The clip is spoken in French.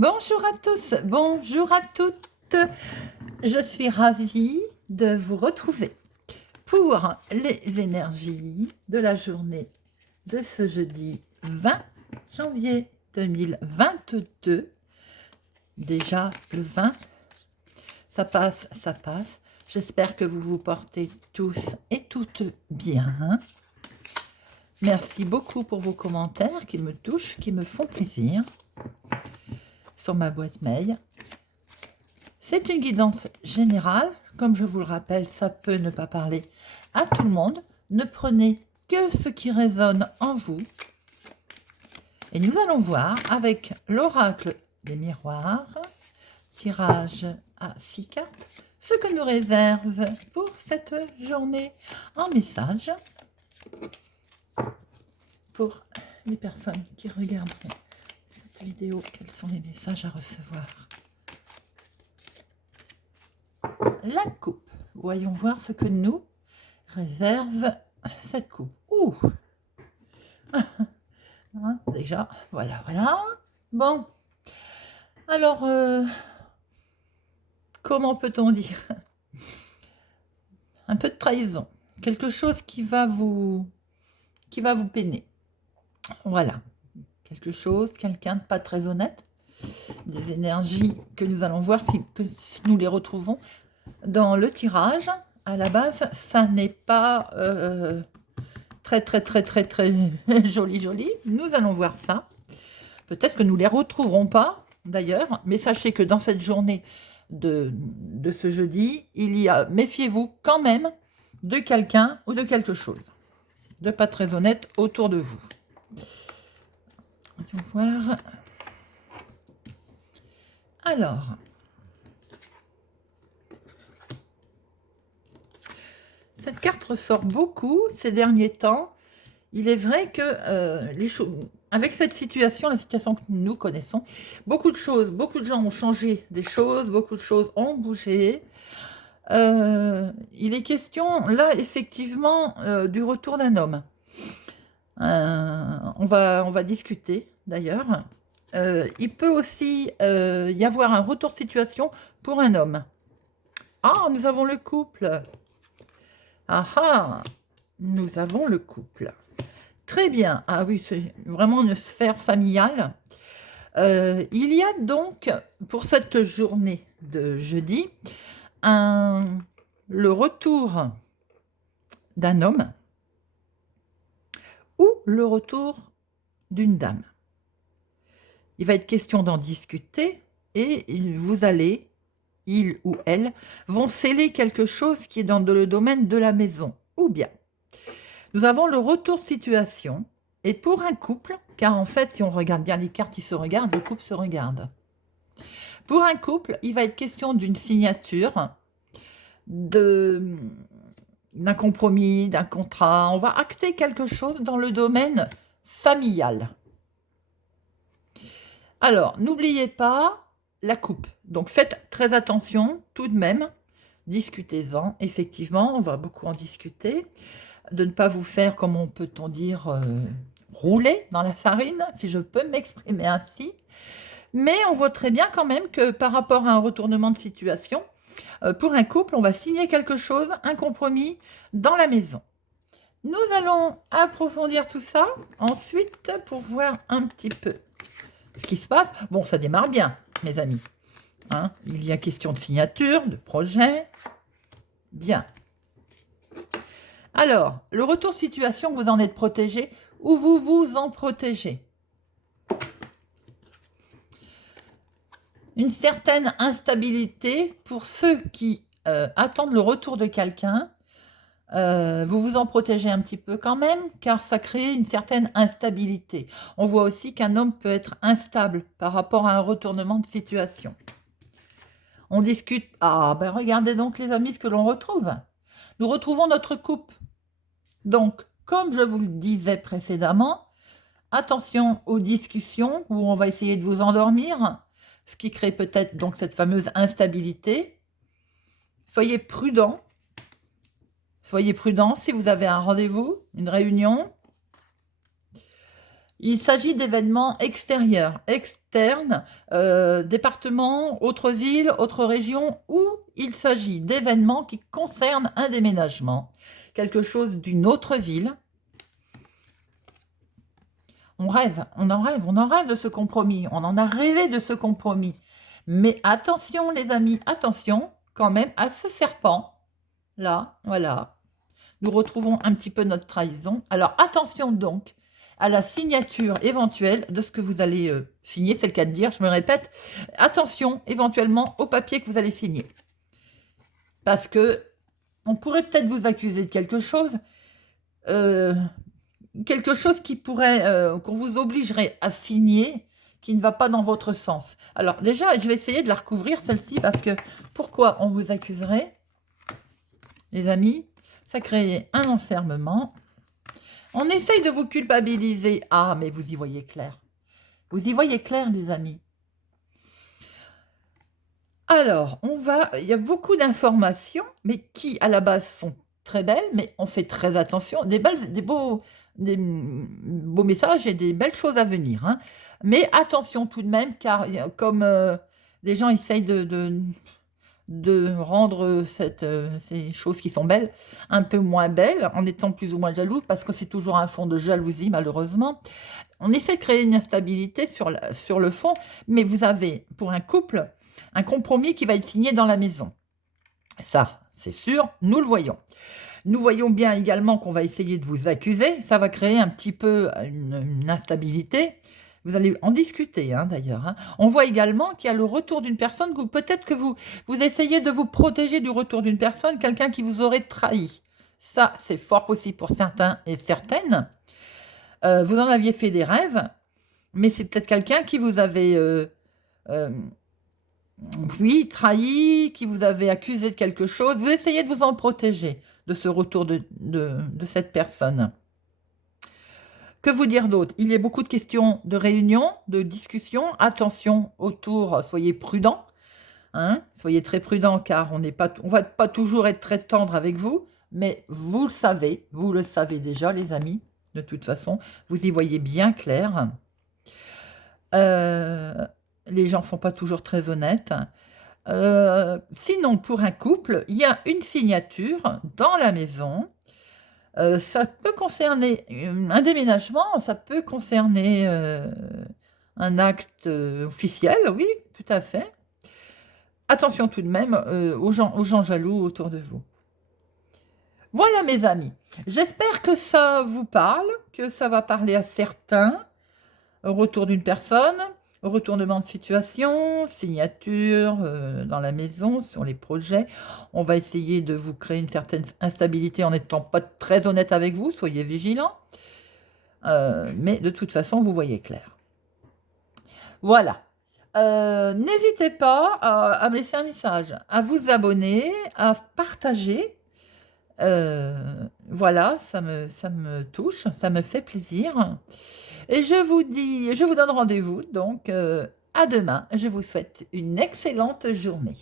Bonjour à tous, bonjour à toutes. Je suis ravie de vous retrouver pour les énergies de la journée de ce jeudi 20 janvier 2022. Déjà le 20, ça passe, ça passe. J'espère que vous vous portez tous et toutes bien. Merci beaucoup pour vos commentaires qui me touchent, qui me font plaisir. Sur ma boîte mail. C'est une guidance générale. Comme je vous le rappelle, ça peut ne pas parler à tout le monde. Ne prenez que ce qui résonne en vous. Et nous allons voir avec l'oracle des miroirs, tirage à 6 cartes, ce que nous réserve pour cette journée en message pour les personnes qui regarderont cette vidéo. Quels sont les messages à recevoir? La coupe. Voyons voir ce que nous réserve cette coupe. Ouh. Déjà, voilà. Bon. Alors, comment peut-on dire? Un peu de trahison. Quelque chose qui va vous peiner. Voilà. Quelque chose, quelqu'un de pas très honnête. Des énergies que nous allons voir si nous les retrouvons dans le tirage. À la base, ça n'est pas très joli. Nous allons voir ça. Peut-être que nous ne les retrouverons pas d'ailleurs, mais sachez que dans cette journée de ce jeudi, il y a, méfiez-vous quand même de quelqu'un ou de quelque chose de pas très honnête autour de vous. On va voir. Alors, cette carte ressort beaucoup ces derniers temps. Il est vrai que les choses, avec cette situation, la situation que nous connaissons, beaucoup de gens ont changé des choses, beaucoup de choses ont bougé. Il est question, là, effectivement, du retour d'un homme. On va discuter, d'ailleurs. Il peut aussi y avoir un retour de situation pour un homme. Ah, nous avons le couple. Ah, nous avons le couple. Très bien. Ah oui, c'est vraiment une sphère familiale. Il y a donc, pour cette journée de jeudi, le retour d'un homme ou le retour d'une dame. Il va être question d'en discuter et vous allez, il ou elle, vont sceller quelque chose qui est dans le domaine de la maison. Ou bien, nous avons le retour de situation. Et pour un couple, car en fait, si on regarde bien les cartes, ils se regardent, le couple se regarde. Pour un couple, il va être question d'une signature, d'un compromis, d'un contrat. On va acter quelque chose dans le domaine familial. Alors, n'oubliez pas la coupe. Donc, faites très attention tout de même. Discutez-en. Effectivement, on va beaucoup en discuter. De ne pas vous faire, comment peut-on dire, rouler dans la farine, si je peux m'exprimer ainsi. Mais on voit très bien quand même que par rapport à un retournement de situation, pour un couple, on va signer quelque chose, un compromis dans la maison. Nous allons approfondir tout ça ensuite pour voir un petit peu ce qui se passe. Bon, ça démarre bien, mes amis. Hein, il y a question de signature, de projet. Bien. Alors, le retour situation, vous en êtes protégé ou vous vous en protégez. Une certaine instabilité pour ceux qui attendent le retour de quelqu'un. Vous vous en protégez un petit peu quand même, car ça crée une certaine instabilité. On voit aussi qu'un homme peut être instable par rapport à un retournement de situation. On discute. Ah, ben regardez donc les amis ce que l'on retrouve. Nous retrouvons notre coupe. Donc, comme je vous le disais précédemment, attention aux discussions où on va essayer de vous endormir, ce qui crée peut-être donc cette fameuse instabilité. Soyez prudents. Soyez prudents si vous avez un rendez-vous, une réunion. Il s'agit d'événements extérieurs, externes, département, autre ville, autre région, ou il s'agit d'événements qui concernent un déménagement, quelque chose d'une autre ville. On rêve, on en rêve, on en rêve de ce compromis, on en a rêvé de ce compromis. Mais attention les amis, attention quand même à ce serpent. Là, voilà. Nous retrouvons un petit peu notre trahison. Alors attention donc à la signature éventuelle de ce que vous allez signer, c'est le cas de dire, je me répète. Attention éventuellement au papier que vous allez signer. Parce que on pourrait peut-être vous accuser de quelque chose qui pourrait, qu'on vous obligerait à signer, qui ne va pas dans votre sens. Alors déjà, je vais essayer de la recouvrir, celle-ci, parce que pourquoi on vous accuserait, les amis? Ça crée un enfermement. On essaye de vous culpabiliser. Ah, mais vous y voyez clair. Vous y voyez clair, les amis. Alors, il y a beaucoup d'informations, mais qui, à la base, sont très belles, mais on fait très attention. Des beaux messages et des belles choses à venir. Hein. Mais attention tout de même, car comme des gens essayent de rendre ces choses qui sont belles un peu moins belles, en étant plus ou moins jaloux, parce que c'est toujours un fond de jalousie, malheureusement. On essaie de créer une instabilité sur le fond, mais vous avez, pour un couple, un compromis qui va être signé dans la maison. Ça, c'est sûr, nous le voyons. Nous voyons bien également qu'on va essayer de vous accuser. Ça va créer un petit peu une instabilité. Vous allez en discuter, hein, d'ailleurs. Hein. On voit également qu'il y a le retour d'une personne, peut-être que vous essayez de vous protéger du retour d'une personne, quelqu'un qui vous aurait trahi. Ça, c'est fort possible pour certains et certaines. Vous en aviez fait des rêves, mais c'est peut-être quelqu'un qui vous avait... oui, trahi, qui vous avait accusé de quelque chose. Vous essayez de vous en protéger de ce retour de cette personne. Que vous dire d'autre? Il y a beaucoup de questions de réunion, de discussion. Attention autour, soyez prudents. Hein, soyez très prudents car on ne va pas toujours être très tendre avec vous. Mais vous le savez déjà les amis. De toute façon, vous y voyez bien clair. Les gens ne sont pas toujours très honnêtes. Sinon, pour un couple, il y a une signature dans la maison. Ça peut concerner un déménagement, ça peut concerner un acte officiel, oui, tout à fait. Attention tout de même aux gens jaloux autour de vous. Voilà mes amis, j'espère que ça vous parle, que ça va parler à certains. Retour d'une personne, retournement de situation, signature dans la maison, sur les projets. On va essayer de vous créer une certaine instabilité en n'étant pas très honnête avec vous, soyez vigilants. Mais de toute façon, vous voyez clair. Voilà. N'hésitez pas à me laisser un message, à vous abonner, à partager. Voilà, ça me touche, ça me fait plaisir. Et je vous donne rendez-vous, donc à demain. Je vous souhaite une excellente journée.